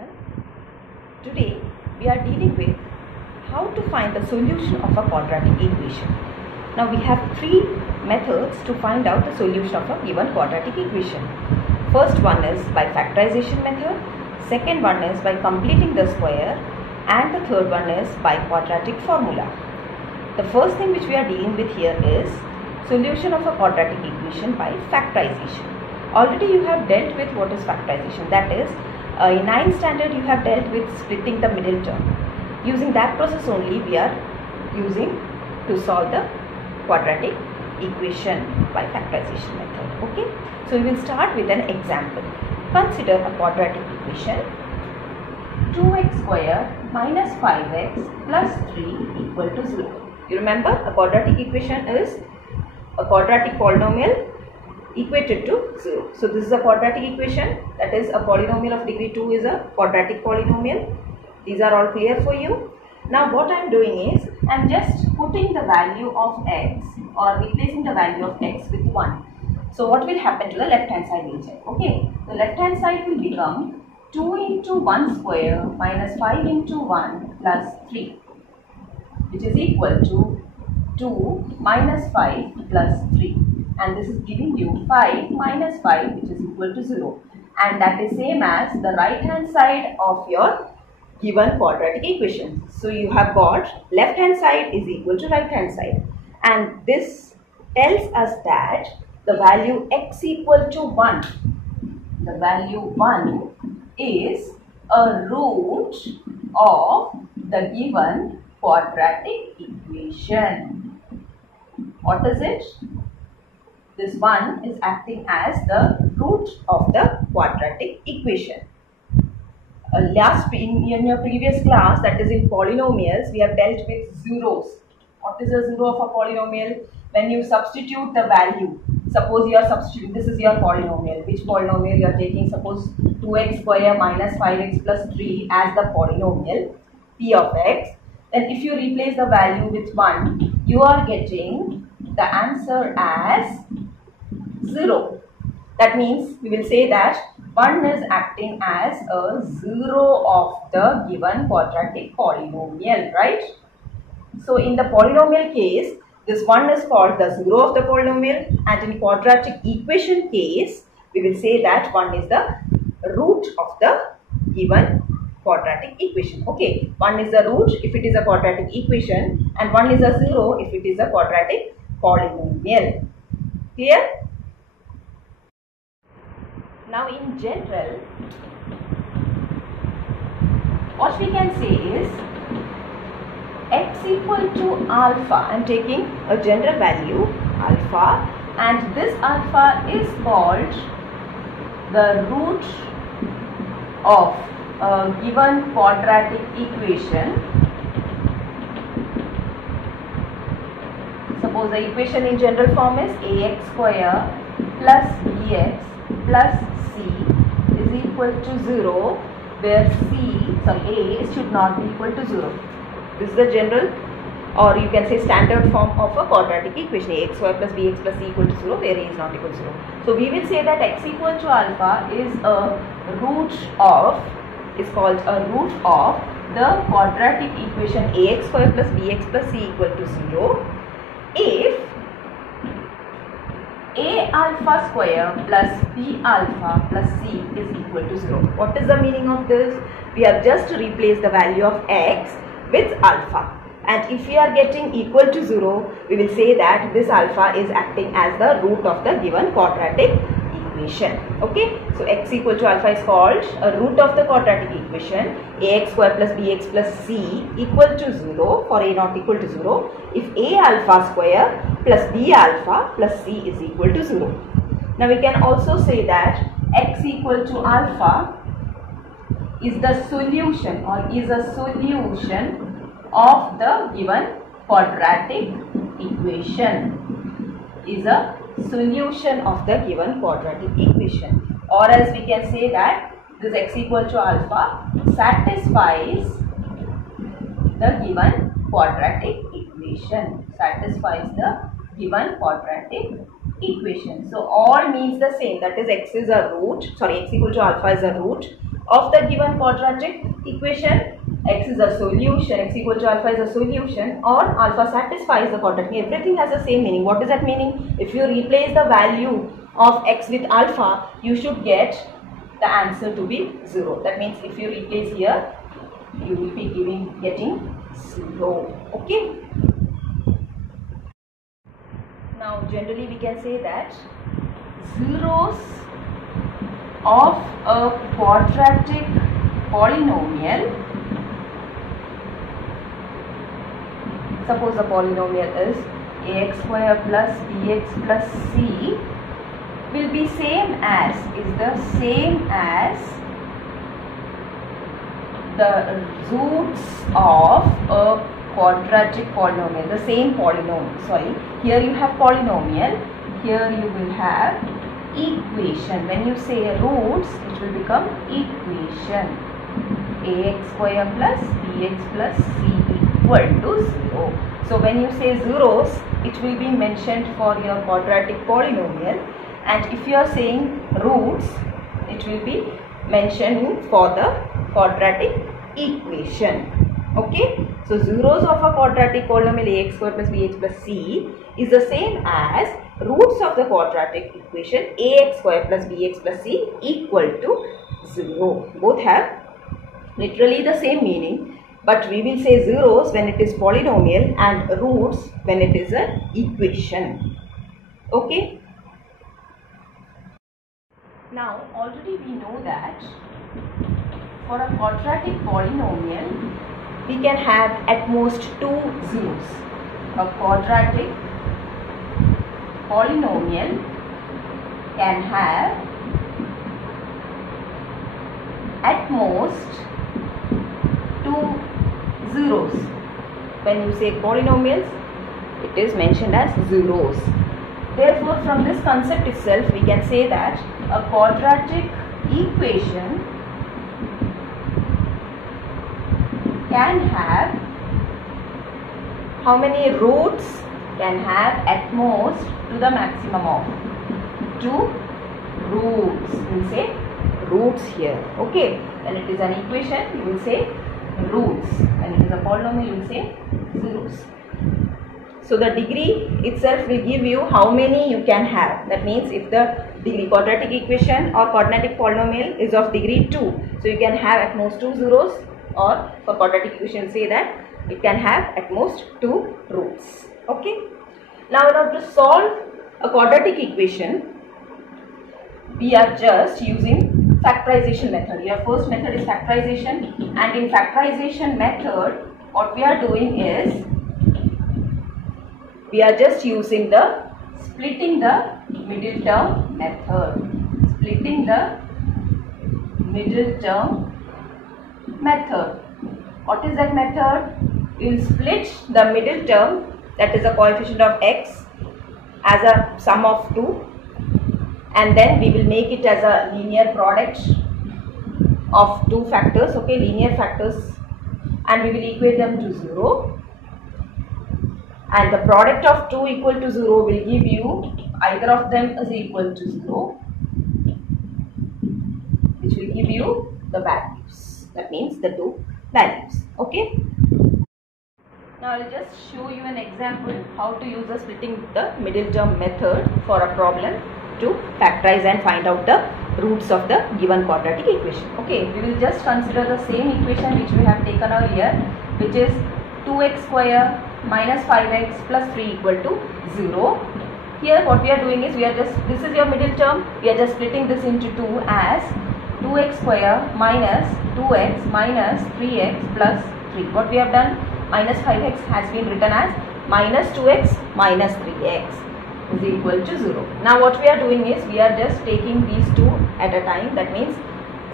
everyone. Today we are dealing with how to find the solution of a quadratic equation. Now we have three methods to find out the solution of a given quadratic equation. First one is by factorization method, second one is by completing the square, and the third one is by quadratic formula. The first thing which we are dealing with here is solution of a quadratic equation by factorization. Already you have dealt with what is factorization, that is in 9th standard you have dealt with splitting the middle term. Using that process only we are using to solve the quadratic equation by factorization method. Okay, so we will start with an example. Consider a quadratic equation 2x square minus 5x plus 3 equal to 0. You remember, a quadratic equation is a quadratic polynomial equated to 0. So this is a quadratic equation, that is a polynomial of degree 2 is a quadratic polynomial. These are all clear for you. Now what I am doing is I am just putting the value of x or replacing the value of x with 1. So what will happen to the left hand side, we'll check. Okay, the left hand side will become 2 into 1 square minus 5 into 1 plus 3, which is equal to 2 minus 5 plus 3, and this is giving you 5 minus 5, which is equal to 0, and that is same as the right hand side of your given quadratic equation. So you have got left hand side is equal to right hand side, and this tells us that the value x equal to 1, the value 1 is a root of the given quadratic equation. What is it? This 1 is acting as the root of the quadratic equation. In your previous class, that is in polynomials, we have dealt with zeros. What is a zero of a polynomial? When you substitute the value, suppose you are substituting, this is your polynomial. Which polynomial you are taking? Suppose 2x square minus 5x plus 3 as the polynomial p of x. Then if you replace the value with 1, you are getting the answer as 0. That means we will say that 1 is acting as a 0 of the given quadratic polynomial, right? So in the polynomial case, this 1 is called the 0 of the polynomial, and in quadratic equation case, we will say that 1 is the root of the given quadratic equation. Okay, 1 is the root if it is a quadratic equation, and 1 is a 0 if it is a quadratic polynomial. Clear? Now in general, what we can say is x equal to alpha. I am taking a general value alpha, and this alpha is called the root of a given quadratic equation. Suppose the equation in general form is ax square plus bx plus c is equal to 0, where a should not be equal to 0. This is the general, or you can say standard form of a quadratic equation, ax square plus bx plus c equal to 0, where a is not equal to 0. So we will say that x equal to alpha is a root of, is called a root of the quadratic equation ax square plus bx plus c equal to 0 if a alpha square plus b alpha plus c is equal to 0. What is the meaning of this? We have just replaced the value of x with alpha, and if we are getting equal to 0, we will say that this alpha is acting as the root of the given quadratic equation. Okay, so x equal to alpha is called a root of the quadratic equation ax square plus bx plus c equal to 0 for a not equal to 0 if a alpha square plus b alpha plus c is equal to 0. Now we can also say that x equal to alpha is the solution, or is a solution of the given quadratic equation, is a solution of the given quadratic equation, or else we can say that this x equal to alpha satisfies the given quadratic equation, satisfies the given quadratic equation. So all means the same, that is x is a root, x equal to alpha is a root of the given quadratic equation. X is a solution, x equal to alpha is a solution, or alpha satisfies the quadratic. Everything has the same meaning. What does that meaning? If you replace the value of x with alpha, you should get the answer to be 0. That means if you replace here, you will be getting 0. Okay. Now generally we can say that zeros of a quadratic polynomial, suppose the polynomial is ax square plus bx plus c, will be same as the roots of a quadratic polynomial, the same polynomial. Sorry, here you have polynomial, here you will have equation. When you say roots, it will become equation. Ax square plus bx plus c equal to 0. So when you say zeros, it will be mentioned for your quadratic polynomial, and if you are saying roots, it will be mentioned for the quadratic equation. Okay, so zeros of a quadratic polynomial ax square plus bx plus c is the same as roots of the quadratic equation ax square plus bx plus c equal to 0. Both have literally the same meaning, but we will say zeros when it is polynomial and roots when it is an equation. Okay. Now already we know that for a quadratic polynomial we can have at most 2 zeros. A quadratic polynomial can have at most 2 zeros. When you say polynomials, it is mentioned as zeros. Therefore, from this concept itself, we can say that a quadratic equation can have how many roots? Can have at most to the maximum of 2 roots. We will say roots here. Okay. When it is an equation, you will say roots. When it is a polynomial, you will say zeros. So the degree itself will give you how many you can have. That means if the degree quadratic equation or quadratic polynomial is of degree 2, so you can have at most 2 zeros, or for quadratic equation say that it can have at most 2 roots. Okay. Now to solve a quadratic equation, we are just using factorization method. Your first method is factorization, and in factorization method what we are doing is we are just using the splitting the middle term method. Splitting the middle term method. What is that method? We will split the middle term, that is the coefficient of x, as a sum of 2, and then we will make it as a linear product of 2 factors, okay, linear factors, and we will equate them to 0, and the product of 2 equal to 0 will give you either of them is equal to 0, which will give you the values, that means the 2 values. Okay. Now I will just show you an example how to use the splitting the middle term method for a problem to factorize and find out the roots of the given quadratic equation. Okay, we will just consider the same equation which we have taken earlier, which is 2x square minus 5x plus 3 equal to 0. Here what we are doing is we are just, this is your middle term, we are just splitting this into 2 as 2x square minus 2x minus 3x plus 3. What we have done, minus 5x has been written as minus 2x minus 3x is equal to 0. Now what we are doing is we are just taking these two at a time. That means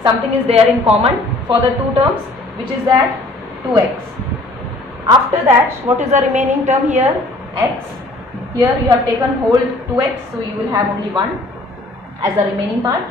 something is there in common for the two terms, which is that 2x. After that, what is the remaining term here? X. Here you have taken whole 2x, so you will have only 1 as the remaining part,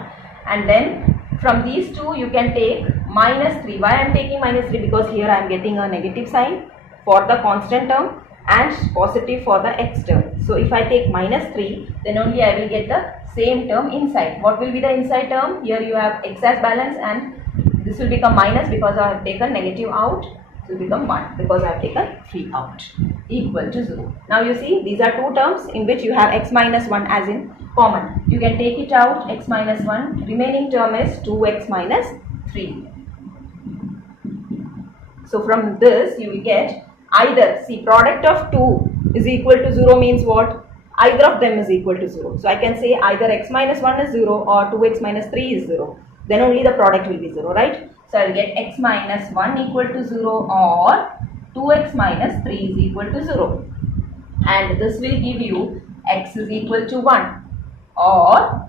and then from these two you can take minus 3. Why I am taking minus 3? Because here I am getting a negative sign for the constant term and positive for the x term. So if I take minus 3, then only I will get the same term inside. What will be the inside term? Here you have x as balance and This will become minus because I have taken negative out. It will become 1 because I have taken 3 out, equal to 0. Now you see, these are two terms in which you have x minus 1 as in common. You can take it out, x minus 1. Remaining term is 2x minus 3. So from this you will get either, see, product of 2 is equal to 0 means what? Either of them is equal to 0. So I can say either x minus 1 is 0 or 2x minus 3 is 0. Then only the product will be 0, right? So I will get x minus 1 equal to 0 or 2x minus 3 is equal to 0. And this will give you x is equal to 1 or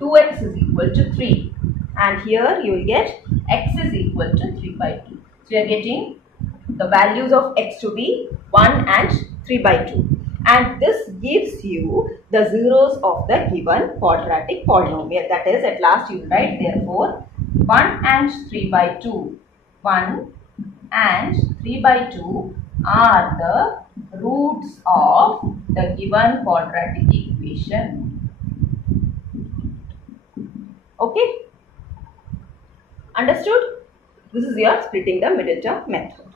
2x is equal to 3. And here you will get x is equal to 3 by 2. So you are getting the values of x to be 1 and 3 by 2. And this gives you the zeros of the given quadratic polynomial. That is, at last you will write, therefore, 1 and 3 by 2. 1 and 3 by 2 are the roots of the given quadratic equation. Okay? Understood? This is your splitting the middle term method.